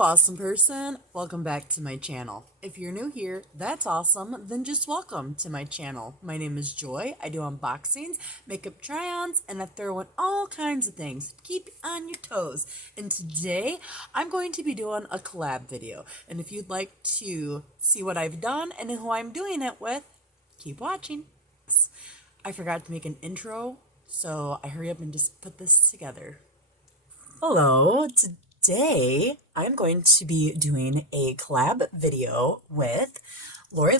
Hello, awesome person. Welcome back to my channel. If you're new here, that's awesome. Then just welcome to my channel. My name is Joy. I do unboxings, makeup try-ons, and I throw in all kinds of things to keep you on your toes. And today, I'm going to be doing a collab video. And if you'd like to see what I've done and who I'm doing it with, keep watching. I forgot to make an intro, so I hurry up and just put this together. Hello, today I'm going to be doing a collab video with Laurie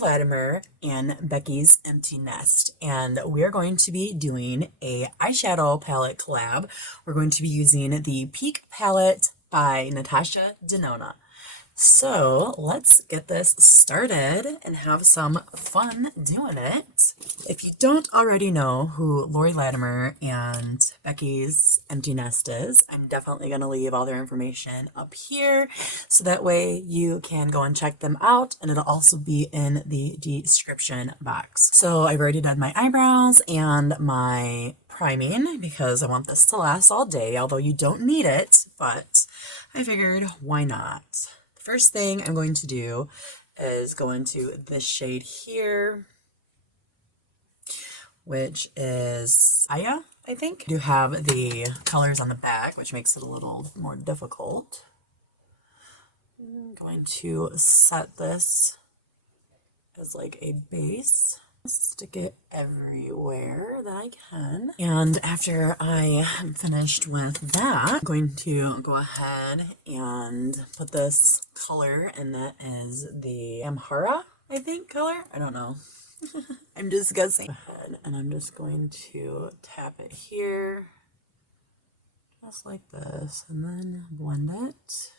and Becky's Empty Nest, and we're going to be doing a eyeshadow palette collab. We're going to be using the Peak palette by Natasha Denona. So let's get this started and have some fun doing it. If you don't already know who Laurie and Becky's Empty Nest is, I'm definitely going to leave all their information up here so that way you can go and check them out, and it'll also be in the description box. So I've already done my eyebrows and my priming because I want this to last all day, although you don't need it, but I figured why not? First thing I'm going to do is go into this shade here, which is Aya, I think. I do have the colors on the back, which makes it a little more difficult. I'm going to set this as like a base. Stick it everywhere that I can. And after I am finished with that, I'm going to go ahead and put this color, and that is the Amhara, I think, color. I don't know. I'm just guessing. And I'm just going to tap it here, just like this, and then blend it.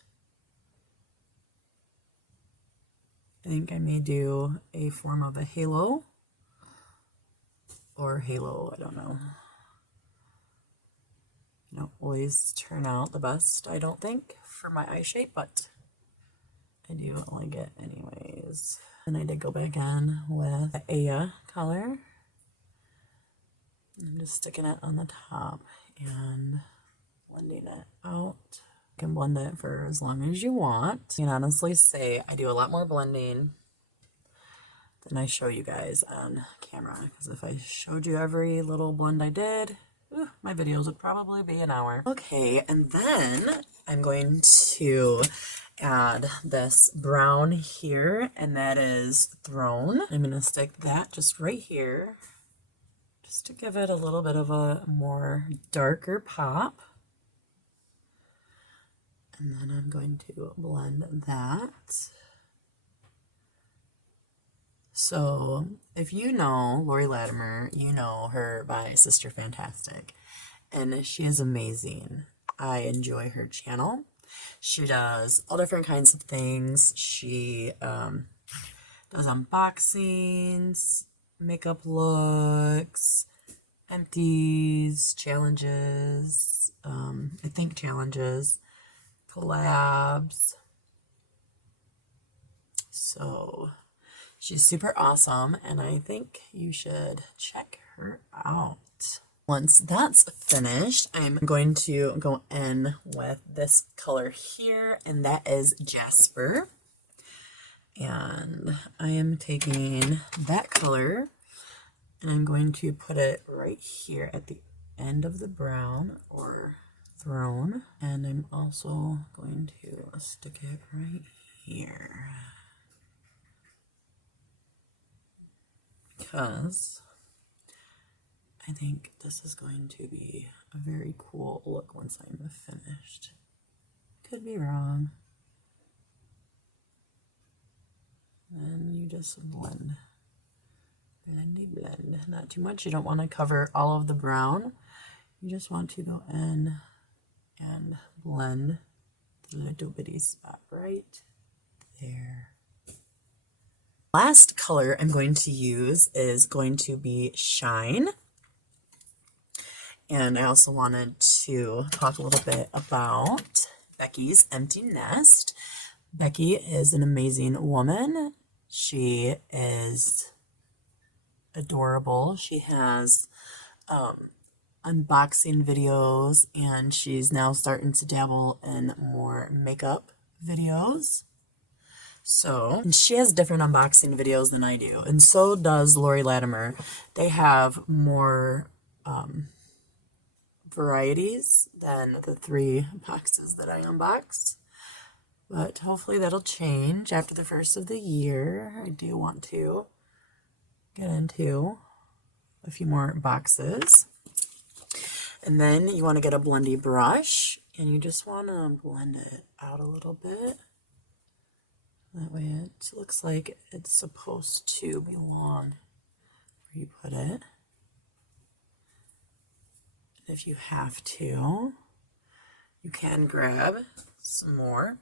I think I may do a form of a halo. Or halo, I don't know. You don't always turn out the best, I don't think, for my eye shape, but I do like it anyways. And I did go back in with the Aya color. I'm just sticking it on the top and blending it out. You can blend it for as long as you want. I can honestly say I do a lot more blending than I show you guys on camera, because if I showed you every little blend I did, my videos would probably be an hour. Okay, and then I'm going to add this brown here, and that is Throne. I'm going to stick that just right here, just to give it a little bit of a more darker pop. And then I'm going to blend that. So, if you know Laurie you know her by Sister Fantastic, and she is amazing. I enjoy her channel. She does all different kinds of things. She does unboxings, makeup looks, empties, challenges, I think challenges, collabs. So she's super awesome, and I think you should check her out. Once that's finished, I'm going to go in with this color here, and that is Jasper. And I am taking that color, and I'm going to put it right here at the end of the brown, or Throne. And I'm also going to stick it right here, because I think this is going to be a very cool look once I'm finished. Could be wrong. And you just blend. Blendy blend. Not too much. You don't want to cover all of the brown. You just want to go in and blend the little bitty spot right there. Last color I'm going to use is going to be Shine. And I also wanted to talk a little bit about Becky's Empty Nest. Becky is an amazing woman. She is adorable. She has unboxing videos, and she's now starting to dabble in more makeup videos. So, and she has different unboxing videos than I do, and so does Laurie Latimer. They have more varieties than the 3 boxes that I unboxed. But hopefully that'll change after the first of the year. I do want to get into a few more boxes. And then you want to get a blendy brush, and you just want to blend it out a little bit. That way it looks like it's supposed to belong where you put it. And if you have to, you can grab some more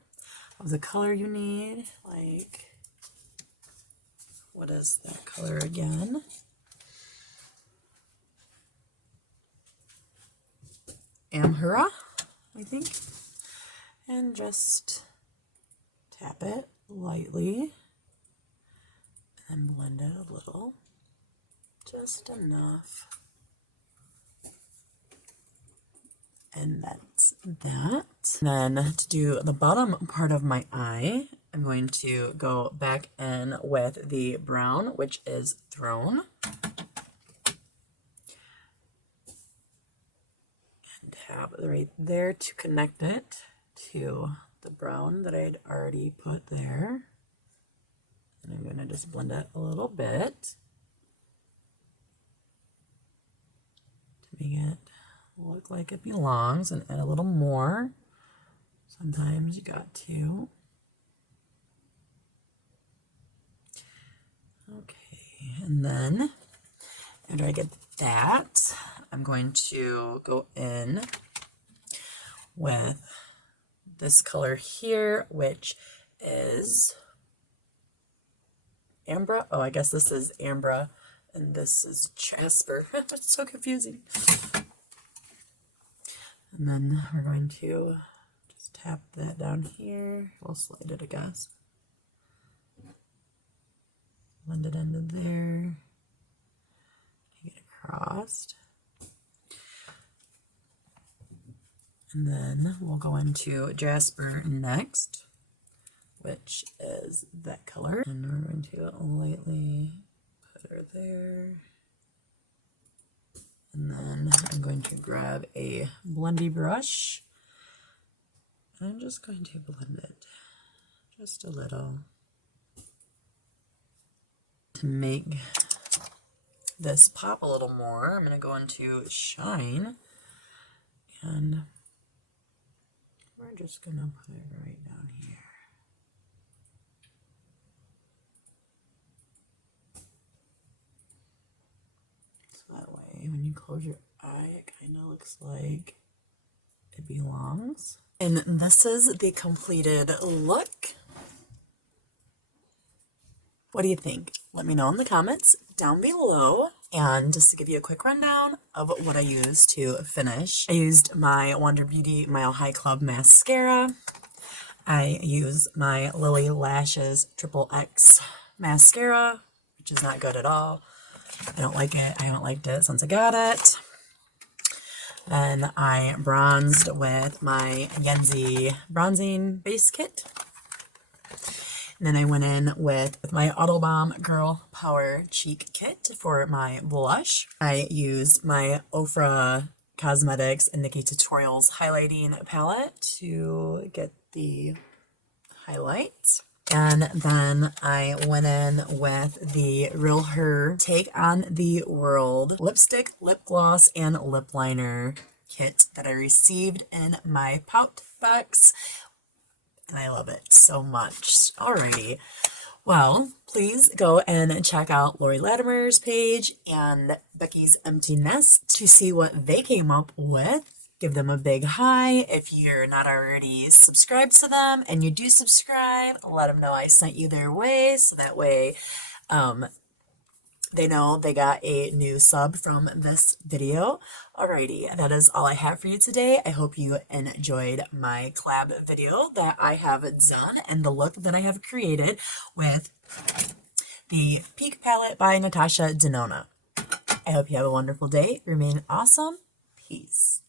of the color you need. Like, what is that color again? Amhara, I think. And just tap it lightly and blend it a little, just enough. And that's that. Then to do the bottom part of my eye, I'm going to go back in with the brown, which is Throne. And tap right there to connect it to the brown that I'd already put there. And I'm going to just blend it a little bit to make it look like it belongs, and add a little more. Sometimes you got to. Okay, and then after I get that, I'm going to go in with this color here, which is Ambra. Oh, I guess this is Ambra, and this is Jasper. It's so confusing. And then we're going to just tap that down here. We'll slide it, I guess. Blend it into there. Take it across. And then we'll go into Jasper next, which is that color. And we're going to lightly put her there. And then I'm going to grab a blendy brush. And I'm just going to blend it just a little to make this pop a little more. I'm going to go into Shine, and we're just going to put it right down here. So that way, when you close your eye, it kind of looks like it belongs. And this is the completed look. What do you think? Let me know in the comments down below. And just to give you a quick rundown of what I used to finish, I used my Wonder Beauty Mile High Club mascara. I used my Lily Lashes Triple X mascara, which is not good at all. I don't like it. I haven't liked it since I got it. Then I bronzed with my Yenzi bronzing base kit. And then I went in with my Autobomb Girl Power Cheek Kit for my blush. I used my Ofra Cosmetics and Nikki Tutorials highlighting palette to get the highlights. And then I went in with the Real Her Take on the World lipstick, lip gloss, and lip liner kit that I received in my Pout box. And I love it so much. Alrighty. Well, please go and check out Laurie Latimer's page and Becky's Empty Nest to see what they came up with. Give them a big hi. If you're not already subscribed to them and you do subscribe, let them know I sent you their way, so that way they know they got a new sub from this video. Alrighty, that is all I have for you today. I hope you enjoyed my collab video that I have done and the look that I have created with the Peak Palette by Natasha Denona. I hope you have a wonderful day. Remain awesome. Peace.